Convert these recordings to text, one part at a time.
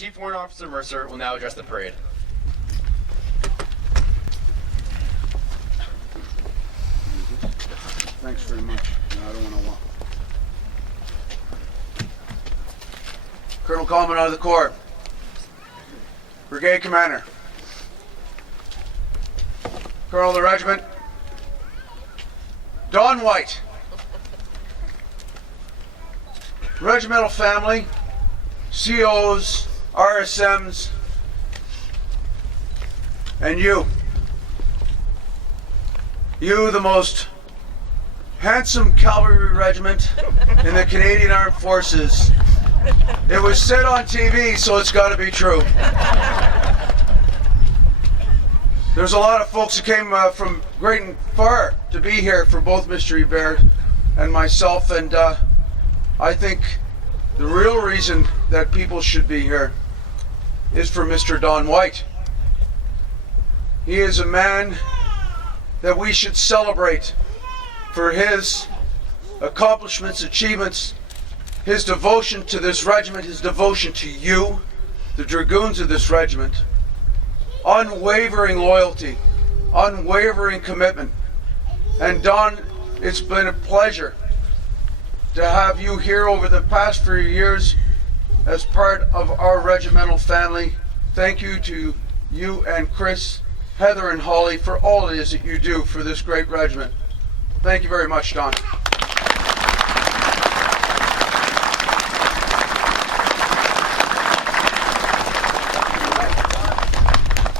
Chief Warrant Officer Mercer will now address the parade. Thanks very much. No, I don't want to walk. Colonel Commandant of the Corps, Brigade Commander, Colonel of the Regiment, Don White, regimental family, COs, RSMs, and you, the most handsome cavalry regiment in the Canadian Armed Forces. It was said on TV, so it's got to be true. There's a lot of folks who came from great and far to be here for both Mr. Hebert and myself, and I think the real reason that people should be here is for Mr. Don White. He is a man that we should celebrate for his accomplishments, achievements, his devotion to this regiment, his devotion to you, the Dragoons of this regiment, unwavering loyalty, unwavering commitment. And Don, it's been a pleasure to have you here over the past few years as part of our regimental family. Thank you to you and Chris, Heather and Holly for all it is that you do for this great regiment. Thank you very much, Don.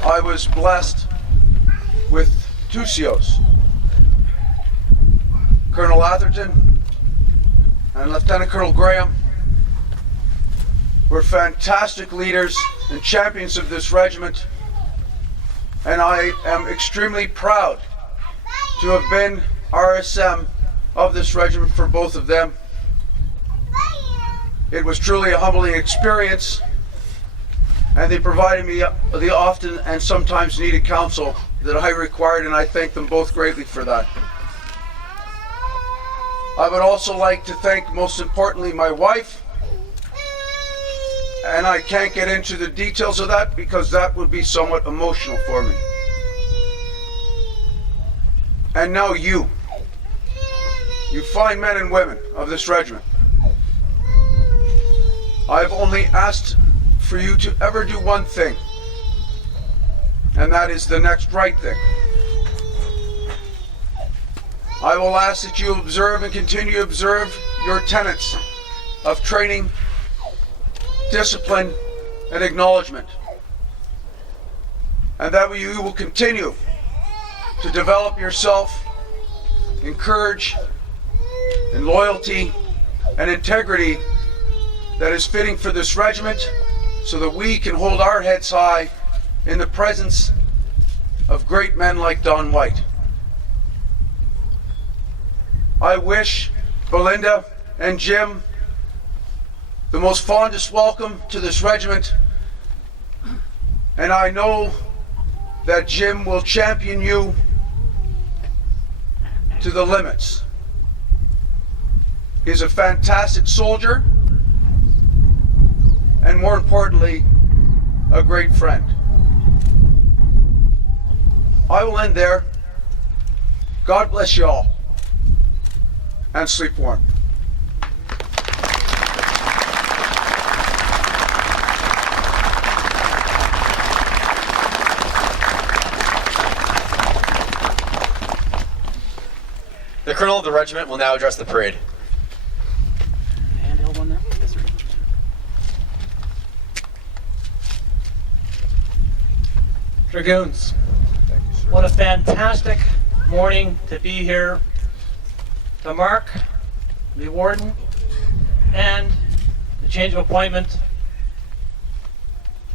I was blessed with two COs, Colonel Atherton and Lieutenant Colonel Graham. Were fantastic leaders and champions of this regiment, and I am extremely proud to have been RSM of this regiment for both of them. It was truly a humbling experience, and they provided me the often and sometimes needed counsel that I required, and I thank them both greatly for that. I would also like to thank, most importantly, my wife, and I can't get into the details of that because that would be somewhat emotional for me. And now you fine men and women of this regiment. I've only asked for you to ever do one thing, and that is the next right thing. I will ask that you observe and continue to observe your tenets of training, discipline, and acknowledgement, and that you will continue to develop yourself in courage and loyalty and integrity that is fitting for this regiment, so that we can hold our heads high in the presence of great men like Don White. I wish Belinda and Jim the most fondest welcome to this regiment, and I know that Jim will champion you to the limits. He's a fantastic soldier, and more importantly, a great friend. I will end there. God bless you all, and sleep warm. The Colonel of the Regiment will now address the parade. Handheld one there? Yes, sir. Dragoons, what a fantastic morning to be here to mark the warden and the change of appointment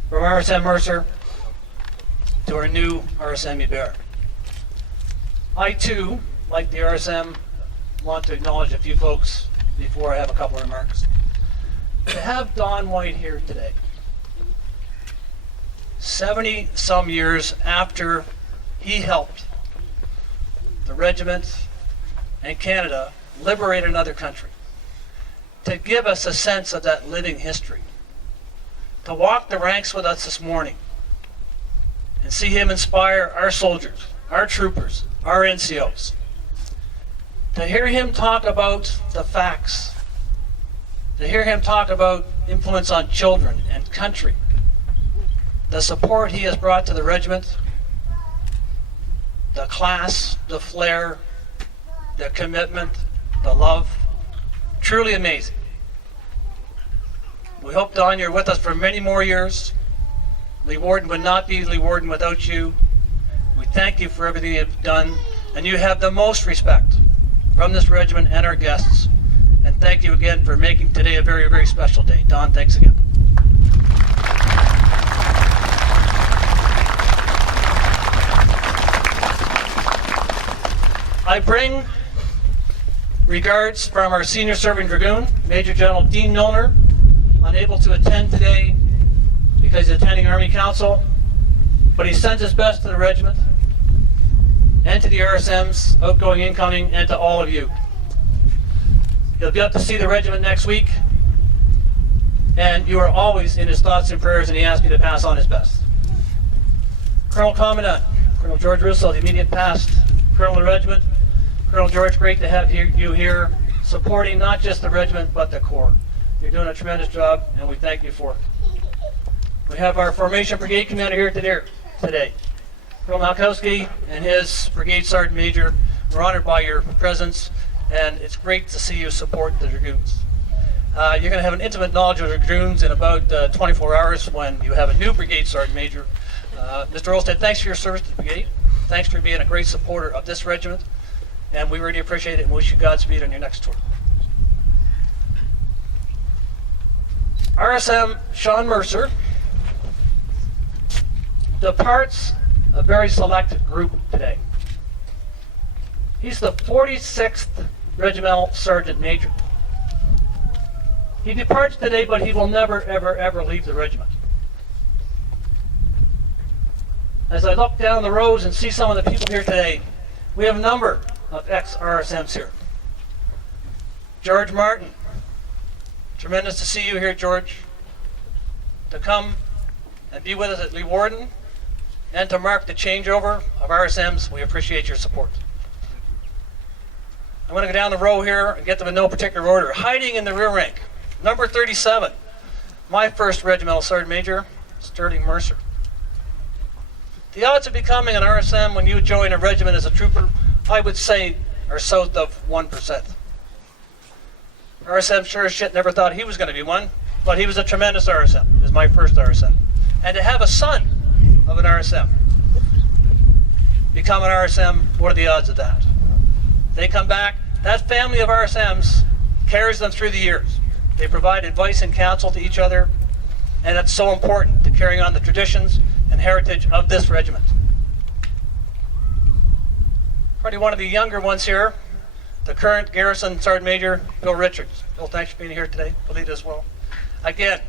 from RSM Mercer to our new RSM Hebert. I too, like the RSM, want to acknowledge a few folks before I have a couple of remarks. To have Don White here today, 70 some years after he helped the regiment and Canada liberate another country, to give us a sense of that living history, to walk the ranks with us this morning and see him inspire our soldiers, our troopers, our NCOs. To hear him talk about the facts, to hear him talk about influence on children and country, the support he has brought to the regiment, the class, the flair, the commitment, the love, truly amazing. We hope, Don, you're with us for many more years. Lee Warden would not be Lee Warden without you. We thank you for everything you've done, and you have the most respect from this regiment and our guests. And thank you again for making today a very, very special day. Don, thanks again. I bring regards from our senior serving Dragoon, Major General Dean Milner, unable to attend today because he's attending Army Council, but he sends his best to the regiment and to the RSMs, outgoing, incoming, and to all of you. He'll be up to see the regiment next week, and you are always in his thoughts and prayers, and he asked me to pass on his best. Colonel Commandant, Colonel George Russell, the immediate past Colonel of the regiment. Colonel George, great to have you here, supporting not just the regiment, but the Corps. You're doing a tremendous job, and we thank you for it. We have our Formation Brigade Commander here today. Colonel Malkowski and his Brigade Sergeant Major, we're honored by your presence, and it's great to see you support the Dragoons. You're going to have an intimate knowledge of the Dragoons in about 24 hours when you have a new Brigade Sergeant Major. Mr. Olstead, thanks for your service to the Brigade. Thanks for being a great supporter of this regiment, and we really appreciate it and wish you Godspeed on your next tour. RSM Sean Mercer departs a very select group today. He's the 46th Regimental Sergeant Major. He departs today, but he will never, ever, ever leave the regiment. As I look down the rows and see some of the people here today, we have a number of ex-RSMs here. George Martin, tremendous to see you here, George. To come and be with us at Lee Warden and to mark the changeover of RSMs, we appreciate your support. I'm going to go down the row here and get them in no particular order. Hiding in the rear rank, number 37, my first Regimental Sergeant Major, Sterling Mercer. The odds of becoming an RSM when you join a regiment as a trooper, I would say, are south of 1%. RSM sure as shit never thought he was going to be one, but he was a tremendous RSM. He was my first RSM. And to have a son of an RSM become an RSM, what are the odds of that? They come back, that family of RSMs carries them through the years. They provide advice and counsel to each other, and that's so important to carrying on the traditions and heritage of this regiment. Probably one of the younger ones here, the current Garrison Sergeant Major, Bill Richards. Bill, thanks for being here today. Believe as well. Again,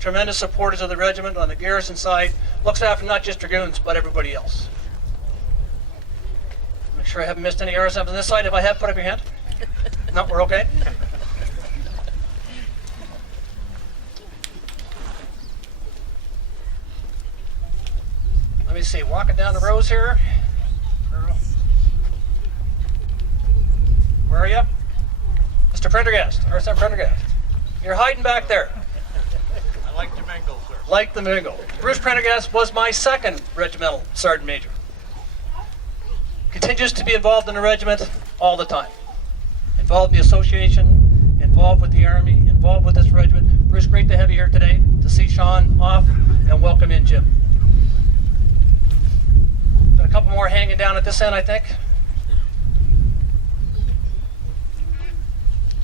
tremendous supporters of the regiment on the Garrison side, looks after not just Dragoons, but everybody else. Make sure I haven't missed any RSMs on this side. If I have, put up your hand. No, we're okay. Let me see, walking down the rows here. Where are you? Mr. Prendergast, RSM Prendergast. You're hiding back there. I like to mingle, sir. Like the mingle. Bruce Prendergast was my second Regimental Sergeant Major. Continues to be involved in the regiment all the time. Involved in the association, involved with the Army, involved with this regiment. Bruce, great to have you here today, to see Sean off, and welcome in Jim. Got a couple more hanging down at this end, I think.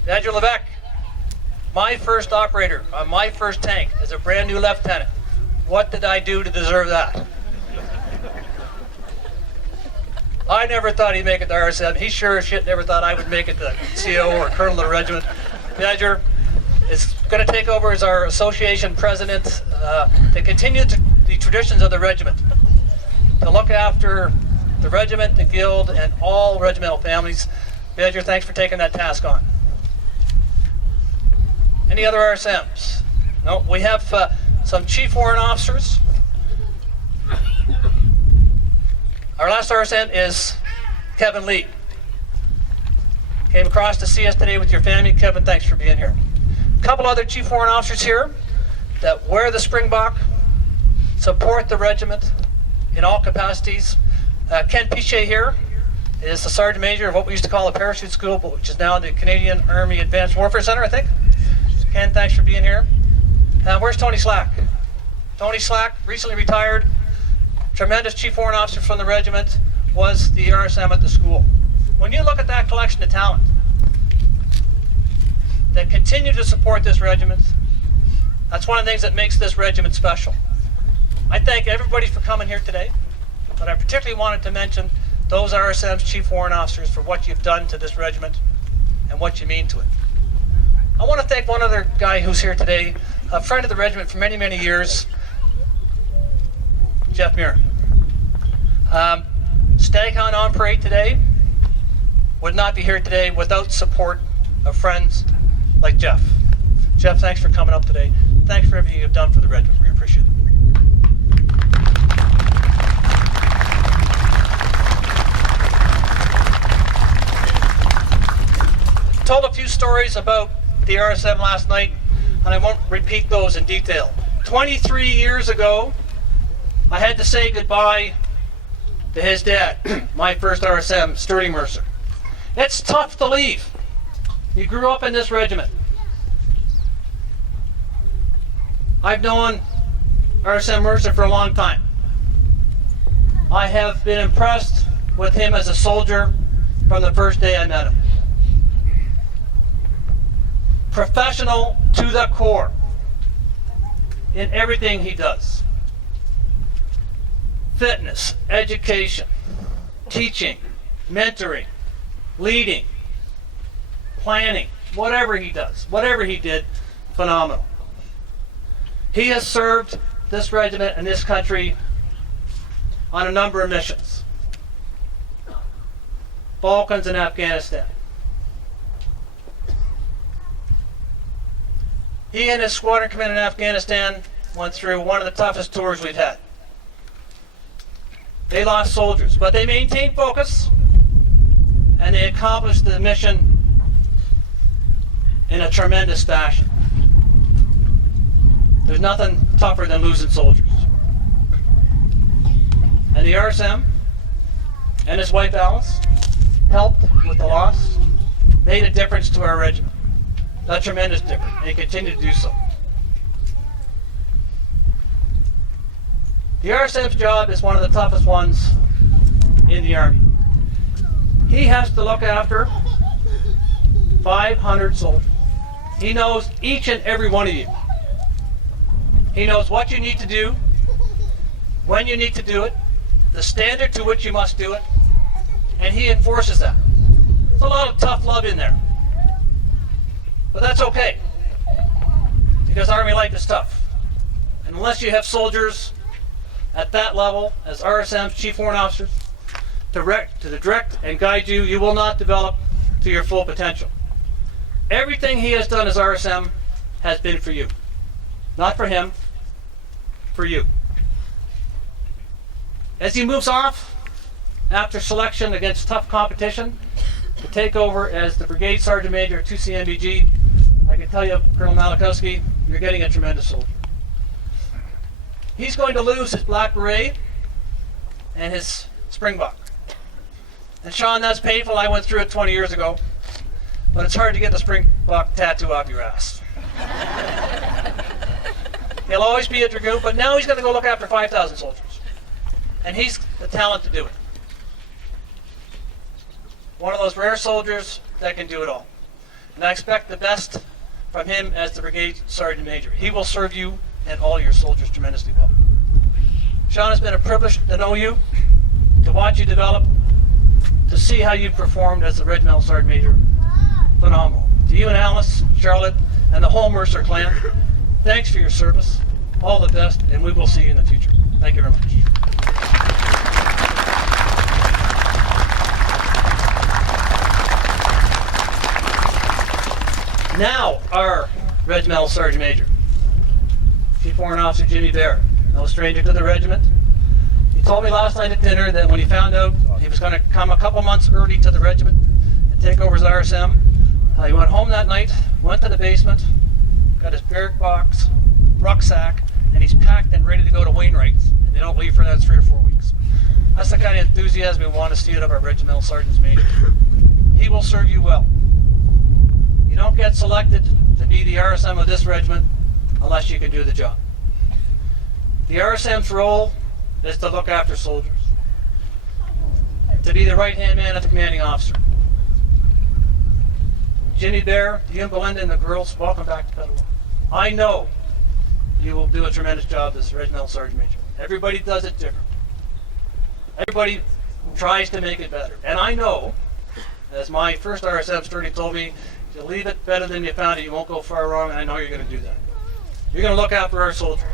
Badger Levesque, my first operator on my first tank as a brand new lieutenant. What did I do to deserve that? I never thought he'd make it to RSM. He sure as shit never thought I would make it to COO or Colonel of the regiment. Badger is going to take over as our association president to continue the traditions of the regiment, to look after the regiment, the guild, and all regimental families. Badger, thanks for taking that task on. Any other RSMs? No, we have some Chief Warrant Officers. Our last RSM is Kevin Lee. Came across to see us today with your family. Kevin, thanks for being here. A couple other Chief Warrant Officers here that wear the Springbok, support the regiment in all capacities. Ken Piche here is the Sergeant Major of what we used to call a parachute school, but which is now the Canadian Army Advanced Warfare Center, I think. Ken, thanks for being here. Where's Tony Slack? Tony Slack, recently retired, tremendous Chief Warrant Officer from the regiment, was the RSM at the school. When you look at that collection of talent that continue to support this regiment, that's one of the things that makes this regiment special. I thank everybody for coming here today, but I particularly wanted to mention those RSM's Chief Warrant Officers for what you've done to this regiment and what you mean to it. I want to thank one other guy who's here today, a friend of the regiment for many, many years, Jeff Muir. Stag Hunt on parade today would not be here today without support of friends like Jeff. Jeff, thanks for coming up today. Thanks for everything you've done for the regiment. We appreciate it. Told a few stories about the RSM last night, and I won't repeat those in detail. 23 years ago, I had to say goodbye to his dad, my first RSM, Sturdy Mercer. It's tough to leave. You grew up in this regiment. I've known RSM Mercer for a long time. I have been impressed with him as a soldier from the first day I met him. Professional to the core in everything he does. Fitness, education, teaching, mentoring, leading, planning, whatever he does, whatever he did, phenomenal. He has served this regiment and this country on a number of missions. Balkans and Afghanistan. He and his squadron command in Afghanistan went through one of the toughest tours we've had. They lost soldiers, but they maintained focus and they accomplished the mission in a tremendous fashion. There's nothing tougher than losing soldiers. And the RSM and his wife Alice helped with the loss, made a difference to our regiment. A tremendous difference, and they continue to do so. The RSM's job is one of the toughest ones in the Army. He has to look after 500 soldiers. He knows each and every one of you. He knows what you need to do, when you need to do it, the standard to which you must do it, and he enforces that. There's a lot of tough love in there. But that's okay, because Army life is tough. And unless you have soldiers at that level, as RSM's Chief Warrant Officers, to direct and guide you, you will not develop to your full potential. Everything he has done as RSM has been for you. Not for him, for you. As he moves off, after selection against tough competition, to take over as the Brigade Sergeant Major of 2C MBG, I can tell you, Colonel Malachowski, you're getting a tremendous soldier. He's going to lose his black beret and his Springbok. And Sean, that's painful. I went through it 20 years ago. But it's hard to get the Springbok tattoo off your ass. He'll always be a Dragoon, but now he's going to go look after 5,000 soldiers. And he's the talent to do it. One of those rare soldiers that can do it all. And I expect the best from him as the Brigade Sergeant Major. He will serve you and all your soldiers tremendously well. Sean, it's been a privilege to know you, to watch you develop, to see how you've performed as the Regimental Sergeant Major. Phenomenal. To you and Alice, Charlotte, and the whole Mercer clan, thanks for your service. All the best, and we will see you in the future. Thank you very much. Now, our Regimental Sergeant Major. Chief Warrant Officer Jimmy Hebert, no stranger to the regiment. He told me last night at dinner that when he found out he was going to come a couple months early to the regiment and take over as RSM, he went home that night, went to the basement, got his barrack box, rucksack, and he's packed and ready to go to Wainwright's, and they don't leave for another 3 or 4 weeks. That's the kind of enthusiasm we want to see out of our regimental sergeants major. He will serve you well. You don't get selected to be the RSM of this regiment unless you can do the job. The RSM's role is to look after soldiers, to be the right-hand man of the commanding officer. Jimmy Bear, you and Belinda and the girls, welcome back to Petaluma. I know you will do a tremendous job as regimental sergeant major. Everybody does it different. Everybody tries to make it better. And I know, as my first RSM sturdy told me, if you leave it better than you found it, you won't go far wrong, and I know you're going to do that. You're going to look after our soldiers.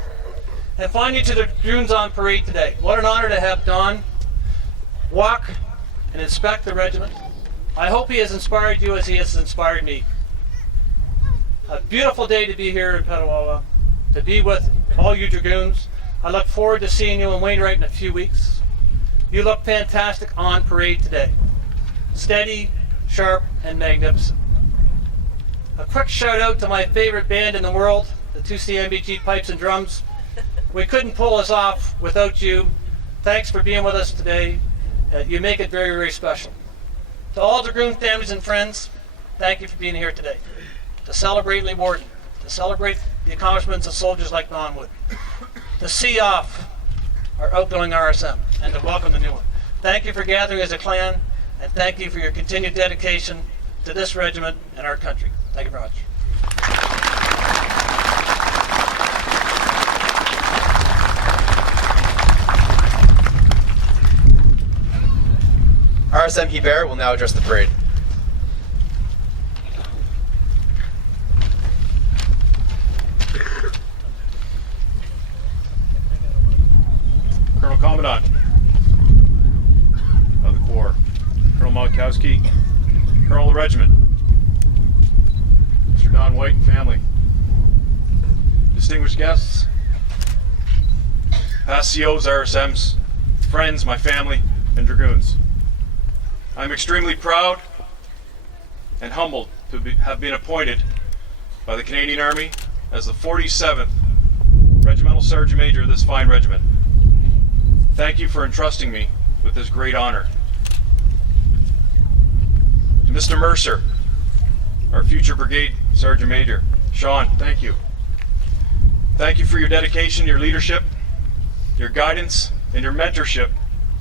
And finally, to the Dragoons on parade today. What an honor to have Don walk and inspect the regiment. I hope he has inspired you as he has inspired me. A beautiful day to be here in Petawawa, to be with all you Dragoons. I look forward to seeing you in Wainwright in a few weeks. You look fantastic on parade today. Steady, sharp, and magnificent. A quick shout out to my favorite band in the world, the 2CMBG Pipes and Drums. We couldn't pull this off without you. Thanks for being with us today. You make it very, very special. To all Dragoon families and friends, thank you for being here today. To celebrate Lee Morton, to celebrate the accomplishments of soldiers like Don Wood, to see off our outgoing RSM, and to welcome the new one. Thank you for gathering as a clan, and thank you for your continued dedication to this regiment and our country. Thank you very much. RSM Hebert will now address the parade. Colonel Commandant of the Corps, Colonel Malkowski, Colonel of the Regiment, Mr. Don White and family, distinguished guests, past COs, RSMs, friends, my family, and Dragoons. I'm extremely proud and humbled to have been appointed by the Canadian Army as the 47th Regimental Sergeant Major of this fine regiment. Thank you for entrusting me with this great honor. To Mr. Mercer, our future Brigade Sergeant Major, Sean, thank you. Thank you for your dedication, your leadership, your guidance, and your mentorship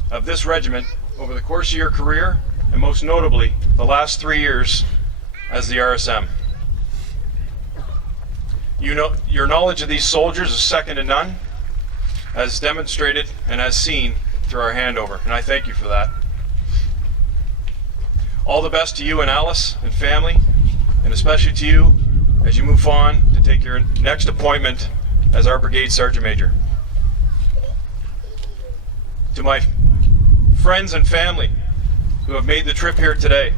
of this regiment over the course of your career, and most notably, the last 3 years as the RSM. Your knowledge of these soldiers is second to none, as demonstrated and as seen through our handover, and I thank you for that. All the best to you and Alice and family, and especially to you as you move on to take your next appointment as our Brigade Sergeant Major. To my friends and family who have made the trip here today,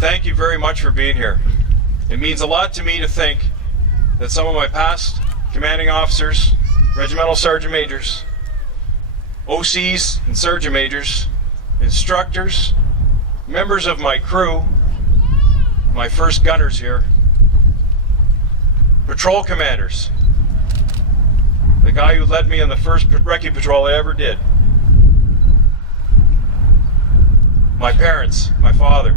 thank you very much for being here. It means a lot to me to think that some of my past commanding officers, regimental sergeant majors, OCs and sergeant majors, instructors, members of my crew, my first gunners here, patrol commanders, the guy who led me on the first recce patrol I ever did, my parents, my father,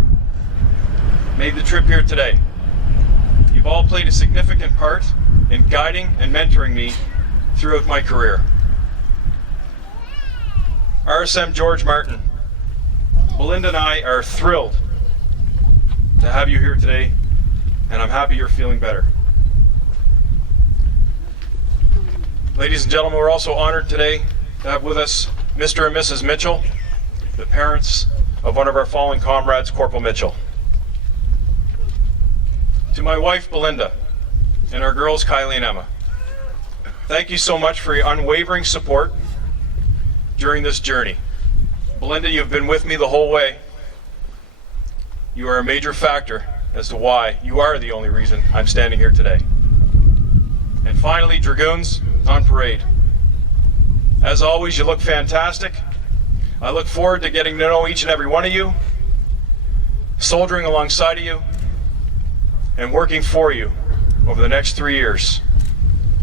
made the trip here today. You've all played a significant part in guiding and mentoring me throughout my career. RSM George Martin, Belinda and I are thrilled to have you here today, and I'm happy you're feeling better. Ladies and gentlemen, we're also honored today to have with us Mr. and Mrs. Mitchell, the parents of one of our fallen comrades, Corporal Mitchell. To my wife, Belinda, and our girls, Kylie and Emma, thank you so much for your unwavering support during this journey. Belinda, you've been with me the whole way. You are a major factor as to why you are the only reason I'm standing here today. And finally, Dragoons on parade. As always, you look fantastic. I look forward to getting to know each and every one of you, soldiering alongside of you, and working for you over the next 3 years.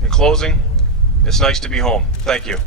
In closing, it's nice to be home. Thank you.